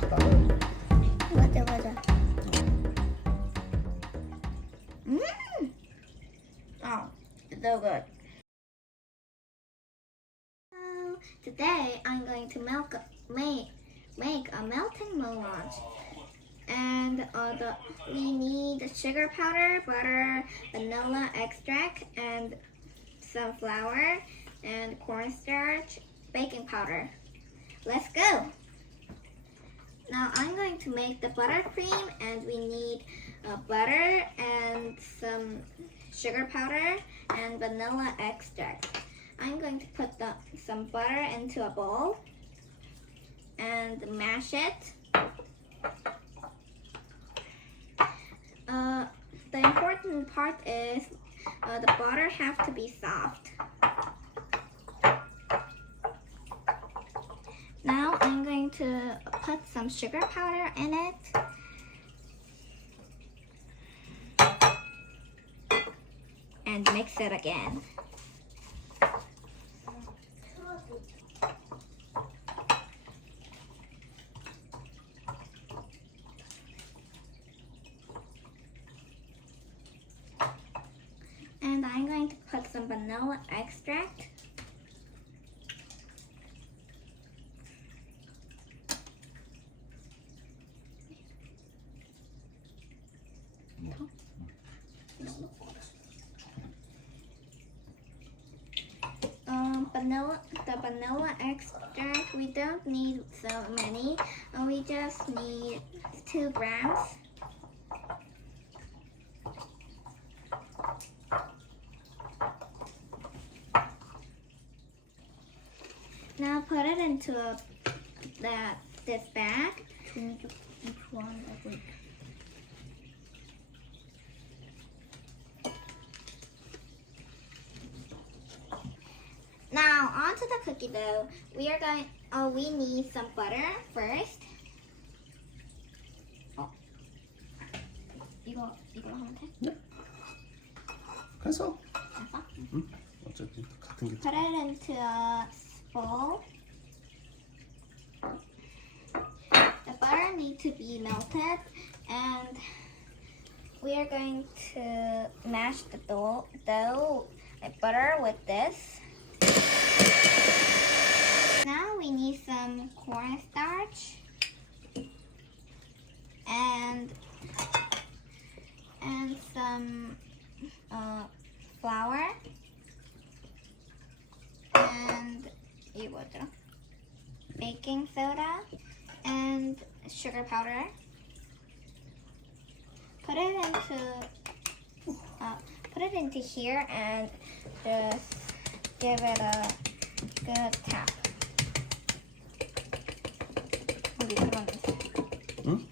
다 나가요. 맞아 맞아. Oh, it's so good. So today I'm going to make a melting melange, and we need sugar powder, butter, vanilla extract, and some flour and cornstarch, baking powder. Let's go. Now I'm going to make the buttercream, and we need butter and some sugar powder and vanilla extract. I'm going to put some butter into a bowl and mash it. The important part is the butter have to be soft. Now I'm going to put some sugar powder in it. And mix it again. And I'm going to put some vanilla extract. The vanilla extract, we don't need so many. We just need 2 grams. Now put it into this bag. Now onto the cookie dough. We need some butter first. 이거 하면 돼? 네. 해서. 됐어? 응. 어차피 같은 게. Put it into a bowl. The butter needs to be melted, and we are going to mash the dough and butter with this. Now we need some cornstarch and some flour and baking soda and sugar powder. Put it into here and just give it a good tap. 응?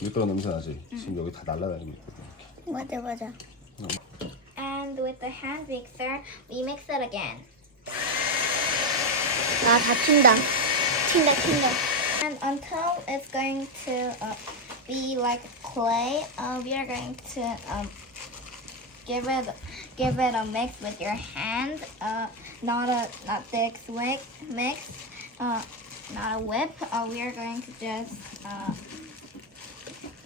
밀가루 냄새 나지? 지금 여기 다 날라다닙니다. 맞아. And with the hand mixer, we mix it again. 다 튄다. And until it's going to be like clay, we are going to give it a mix with your hand, not this mix, not a whip. We are going to just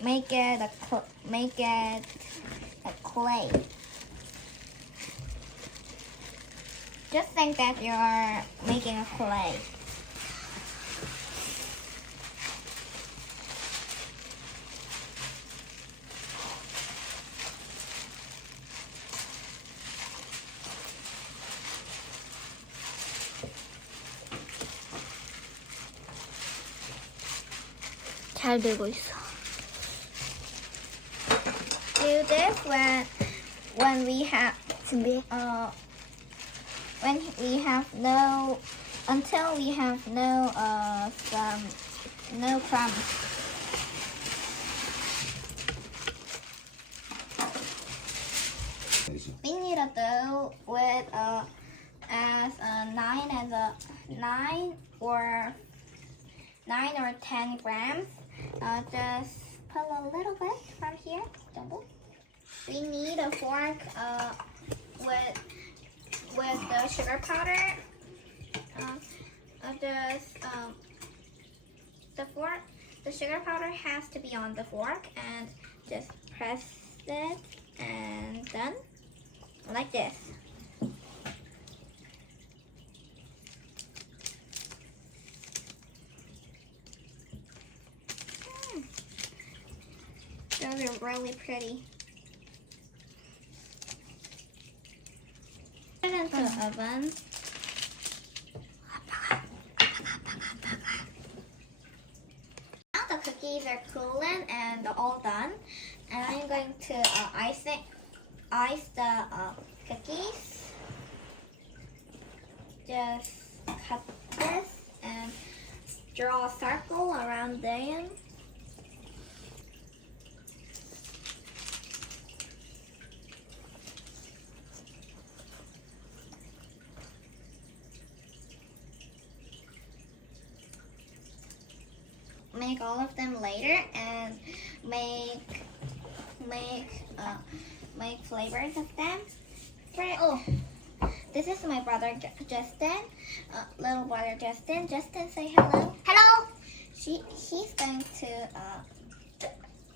make it a clay. Just think that you're making a clay. 잘 되고 있어. Do this when we have 준비. When we have until we have no crumbs. We need a dough with as 9 or 10 grams. Just put a little bit from here. We need a fork with the sugar powder. Just fork. The sugar powder has to be on the fork and just press it and done like this. Those are really pretty. Put it into the oven. Now the cookies are cooling and all done. And I'm going to ice the cookies. Just cut this and draw a circle around them. Make all of them later and make flavors of them. This is my brother Justin, little brother Justin. Justin, say hello. Hello. He's going to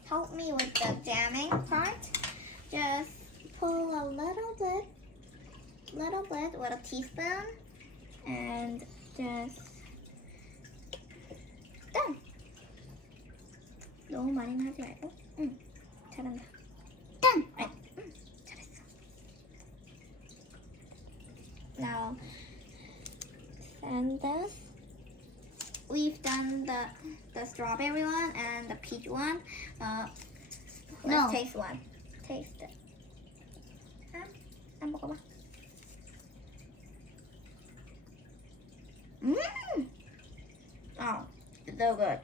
help me with the jamming part. Just pull a little bit with a teaspoon and just done. 너무 많이는 하지 말고. 잘한다. Done. 잘했어. Now, send this. We've done the strawberry one and the peach one. Let's taste one. Taste it. 한 먹어봐. Oh, so good.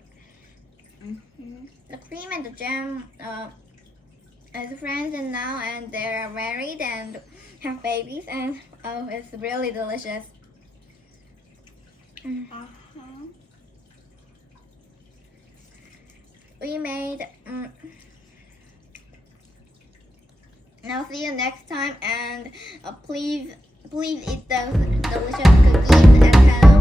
The cream and the jam as friends and now, and they're married and have babies, and oh, it's really delicious. We made. Now see you next time, and please eat those delicious cookies at home.